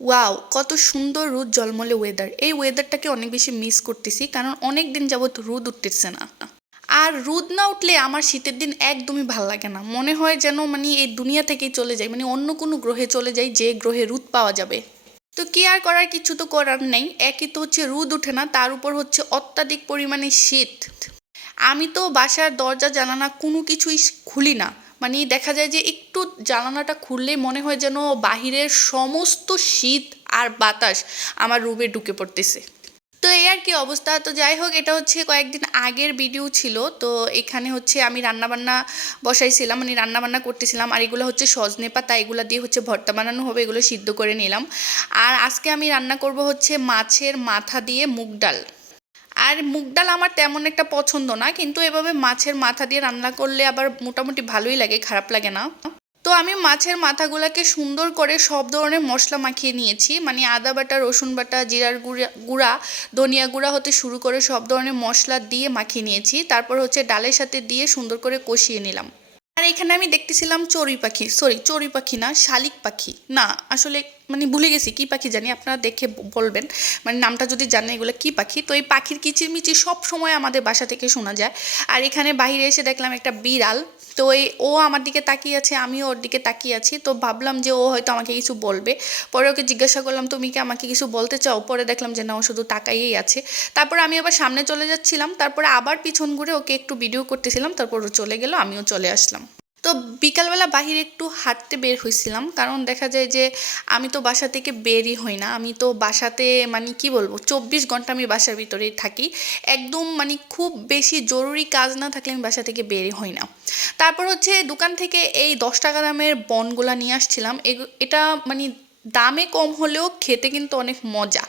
Wow! কত সুন্দর রোদ ঝলমলে ওয়েদার। এই ওয়েদারটাকে অনেক বেশি মিস করতেছি কারণ অনেক দিন যাবৎ রোদ উঠতেছে না। আর রোদ না উঠলে আমার শীতের দিন একদমই ভাল লাগে না। মনে হয় যেন মানে এই দুনিয়া থেকেই চলে যাই। মানে অন্য কোনো গ্রহে চলে যাই যে গ্রহে রোদ পাওয়া যাবে। তো কি আর করার, কিছু তো করার নেই। একই তো হচ্ছে রোদ ওঠে না, তার উপর হচ্ছে অত্যাধিক পরিমাণে শীত। আমি তো বাসার দরজা জানালা কোনো কিছুই খুলি না। মানে দেখা যায় যে একটু জানালাটা খুললেই মনে হয় যেন বাহিরের সমস্ত শীত আর বাতাস আমার রুমে ঢুকে পড়তেছে। তো এই আর কি অবস্থা। তো যাই হোক, এটা হচ্ছে কয়েকদিন আগের ভিডিও ছিল। তো এখানে হচ্ছে আমি রান্নাবান্না বসাইছিলাম, মানে রান্নাবান্না করতেছিলাম। আর এগুলো হচ্ছে সজনে পাতা, এগুলো দিয়ে হচ্ছে ভর্তা বানানো হবে, এগুলো সিদ্ধ করে নিলাম। আর আজকে আমি রান্না করব হচ্ছে মাছের মাথা দিয়ে মুগ ডাল। আর মুগ ডাল আমার তেমন একটা পছন্দ না, কিন্তু এভাবে মাছের মাথা দিয়ে রান্না করলে আবার মোটামুটি ভালোই লাগে, খারাপ লাগে না। তো আমি মাছের মাথাগুলোকে সুন্দর করে সব ধরনের মশলা মাখিয়ে নিয়েছি, মানে আদা বাটা, রসুন বাটা, জিরার গুঁড়া গুঁড়া, ধনিয়া গুঁড়া হতে শুরু করে সব ধরনের মশলা দিয়ে মাখিয়ে নিয়েছি। তারপর হচ্ছে ডালের সাথে দিয়ে সুন্দর করে কষিয়ে নিলাম। আর এখানে আমি দেখতেছিলাম চড়ুই পাখি, সরি চড়ুই পাখি না, শালিক পাখি না আসলে, মানে ভুলে গেছি কি পাখি জানি, আপনারা দেখে বলবেন মানে নামটা যদি জানেন এগুলো কি পাখি। তো এই পাখির কিচিরমিচির সব সময় আমাদের বাসা থেকে শোনা যায়। আর এখানে বাইরে এসে দেখলাম একটা বিড়াল। তো ও আমার দিকে তাকিয়ে আছে, আমিও ওর দিকে তাকিয়ে আছি। তো ভাবলাম যে ও হয়তো আমাকে কিছু বলবে। পরে ওকে জিজ্ঞাসা করলাম, তুমি কি আমাকে কিছু বলতে চাও? পরে দেখলাম যে না, ও শুধু তাকাইয়েই আছে। তারপর আমি আবার সামনে চলে যাচ্ছিলাম, তারপরে আবার পিছন ঘুরে ওকে একটু ভিডিও করতেছিলাম, তারপর ও চলে গেল, আমিও চলে আসলাম। তো বিকালবেলা বাহিরে একটু হাঁটতে বের হয়েছিলাম, কারণ দেখা যায় যে আমি তো বাসা থেকে বেরই হই না। আমি তো বাসাতে মানে কি বলবো, 24 ঘন্টা আমি বাসার ভিতরেই থাকি। একদম মানে খুব বেশি জরুরি কাজ না থাকলে আমি বাসা থেকে বেরই হই না। তারপর হচ্ছে দোকান থেকে এই 10 টাকা দামের বনগুলা নিয়ে আসছিলাম। এটা মানে দামে কম হলেও খেতে কিন্তু অনেক মজা।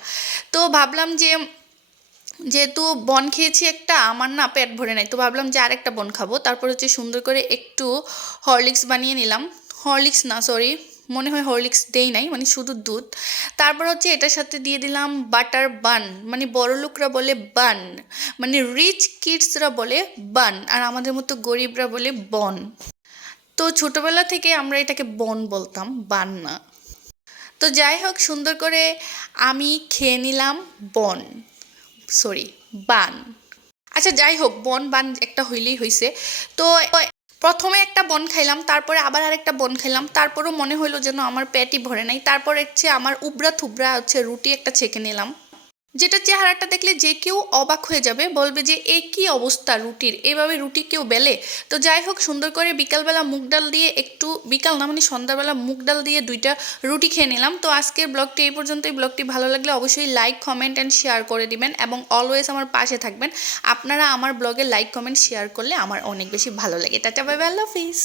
তো ভাবলাম যে যেহেতু বন খেয়েছি একটা, আমার না পেট ভরে নাই, তো ভাবলাম যে আরেকটা বন খাবো। তারপর হচ্ছে সুন্দর করে একটু হরলিক্স বানিয়ে নিলাম। হরলিক্স না, সরি, মনে হয় হরলিক্স দেই নাই, মানে শুধু দুধ। তারপর হচ্ছে এটার সাথে দিয়ে দিলাম বাটার বান, মানে বড়লোকরা বলে বান, মানে রিচ কিডসরা বলে বান, আর আমাদের মতো গরিবরা বলে বন। তো ছোটবেলা থেকে আমরা এটাকে বন বলতাম, বান না। তো যাই হোক, সুন্দর করে আমি খেয়ে নিলাম বন, সরি বান। আচ্ছা যাই হোক, বন বান একটা হইলেই হইছে। তো প্রথমে একটা বন খাইলাম, তারপরে আবার আরেকটা বন খাইলাম, তারপরও মনে হইলো যেন আমার পেটই ভরে নাই। তারপর হচ্ছে আমার উবরা থুবরা হচ্ছে রুটি একটা ছেঁকে নিলাম, যেটা চেহারাটা দেখলে যে কেউ অবাক হয়ে যাবে, বলবে যে এ কি অবস্থা রুটির, এভাবে রুটি কেউ বেলে? তো যাই হোক, সুন্দর করে বিকালবেলা মুগ ডাল দিয়ে একটু, বিকাল না মানে সন্ধ্যাবেলা মুগ ডাল দিয়ে 2টা রুটি খেয়ে নিলাম। তো আজকের ব্লগটি এই পর্যন্তই। ব্লগটি ভালো লাগলে অবশ্যই লাইক, কমেন্ট অ্যান্ড শেয়ার করে দিবেন এবং অলওয়েজ আমার পাশে থাকবেন। আপনারা আমার ব্লগে লাইক, কমেন্ট, শেয়ার করলে আমার অনেক বেশি ভালো লাগে। টাটা, বাই বাই, আল্লাহ হাফিজ।